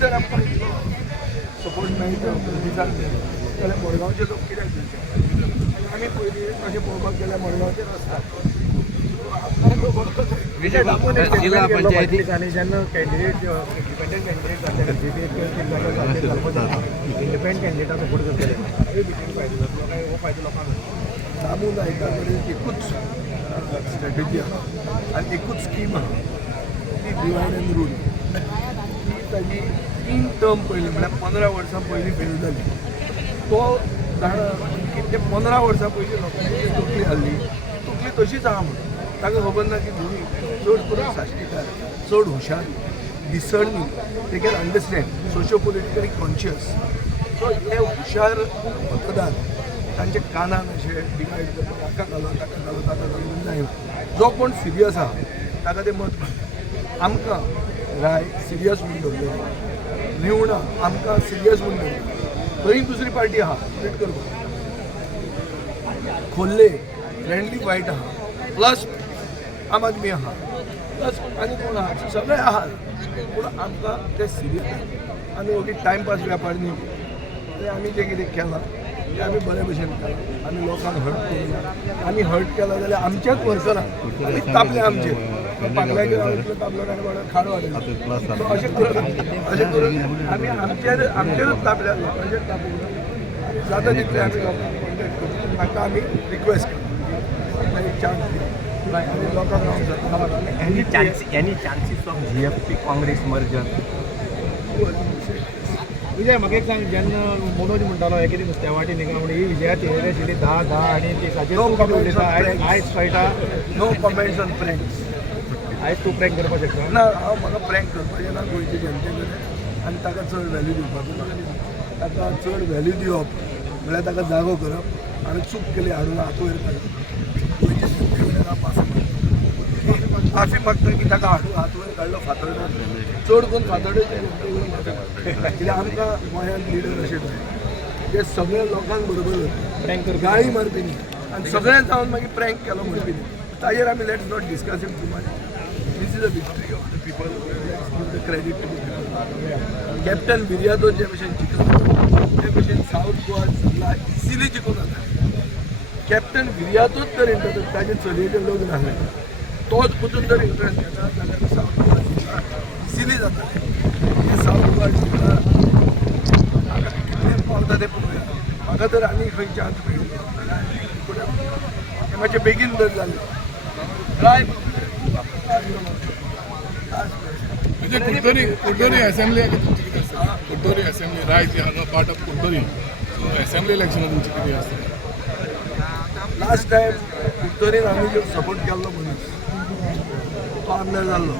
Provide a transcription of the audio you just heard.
जर आमकां सपोर्ट मेळटा प्रतिसाद मेळटा जाल्यार मडगांवचे लोक कित्याक दिवचे आमी पयलीं अशें पळोवपाक गेल्यार मडगांवचे रस्ता जिल्हा पंचायती आणि जेन्ना कॅन्डिडेट इंडिपेंडंट कॅन्डिडेट जाते इंडिपेंडंट कॅन्डिडेटाक सपोर्ट करतले फायदो जातलो काय हो फायदो लोकांक दामू नायका कडेन एकूच स्ट्रॅटेजी आहा आनी एकूच स्कीम आहा ती डिवायड एंड रूल ती ताजी 3 टर्म पयली म्हळ्यार 15 वर्सां पयलीं फेल जाली तो जाणा की ते 15 वर्सां पयलीं लोकांची तकली हाल्ली तकली तशीच आहा म्हणून ताका खबर ना की भुमी चड करून साश्टीकार चड हुशार डिसर्निंग ते can understand socio politically conscious so हे हुशार मतदार तांचे कानान अशें डिवायड करपाक ताका घालो ताका घालो ताका घालो जायना जो कोण सिरियस आहा ताका ते मत आमकां राय सिरियस म्हणून धरलेले निवणा आमकां सिरियस म्हणून धरलेले खंय दुसरी पार्टी आहा स्प्लीट करपाक खोल्ले फ्रेंडली फायट आहा प्लस आम आदमी आहा प्लस आनी कोण आहा सगळे आहा पूण आमकां ते सिरियस आमी ओगी टायमपास व्यापार न्ही ते आमी जें कितें केलां ते आमी बरे भशेन केलां आमी लोकांक हर्ट करूना आमी हर्ट केला जाल्यार आमच्याच वर्करांक आमी तापले आमचे पागल्याचेर तापलो आनी बाबा खाड वाडयलो अशें करून आमी आमचेरूच तापल्या लोकांचेर तापोवंक ना आनी जाता तितले आमी लोकांक कॉन्टेक्ट करता ताका आमी रिक्वेस्ट करता एक चान्स आनी लोकांक हांव any chances of GFP Congress merger Vijay म्हाका एक सांग जेन्ना मनोज म्हणटालो हे कितें नुस्त्या वाटी न्ही म्हणून ही विजया चेहरे आशिल्ली 10 आनी केसाचेर आयज कळटा नो कमेंट्स ऑन प्रँक्स आयज तूं प्रँक करपाक शकता ना हांव म्हाका प्रँक करपाचें ना गोंयचे जनते कडेन आनी ताका चड वॅल्यू दिवपाचो ना ताका चड वॅल्यू दिवप म्हळ्यार ताका जागो करप आनी चूक केली हाडून हात वयर काडप गोंयचे जनते कडेन हांव माफी मागता की ताका हाडून हात वयर काडलो फातोड्यान चड करून फातोड्याचे कित्याक आमकां गोंयांत लिडर अशें जाय जे सगळ्या लोकांक बरोबर प्रँक करता गाळी मारपी न्ही आनी सगळ्यांक जावन मागीर प्रँक केलो म्हणपी न्ही ताजेर आमी let's not discuss it too much this is a victory of the people the credit to the people captain विर्यादो जे भशेन जिखलो ते भशेन सावथ गोवा जिल्ला इजिली जिखून जाता कॅप्टन विर्यादोच जर इंटरेस्ट ताजे चलयेचें लग्न आसलें तोच वचून जर इंटरेस्ट घेता जाल्यार सावथ गोवा जिल्ला इजिली जाता हे सावथ गोवा जिल्ला कितले पावता ते पळोवया म्हाका तर आनी खंय चान्स मेळ्ळी जाल्यार मातशें बेगीन जर जालें ट्राय कुड्डोरी असेंब्ली कुड्डोरी असेंब्ली रायज पार्ट ऑफ कुड्डोरी असेंब्ली इलेक्शन तुमची किती आसता लास्ट टायम कुड्डोरीन आमी जो सपोर्ट केल्लो मनीस तो आमदार जाल्लो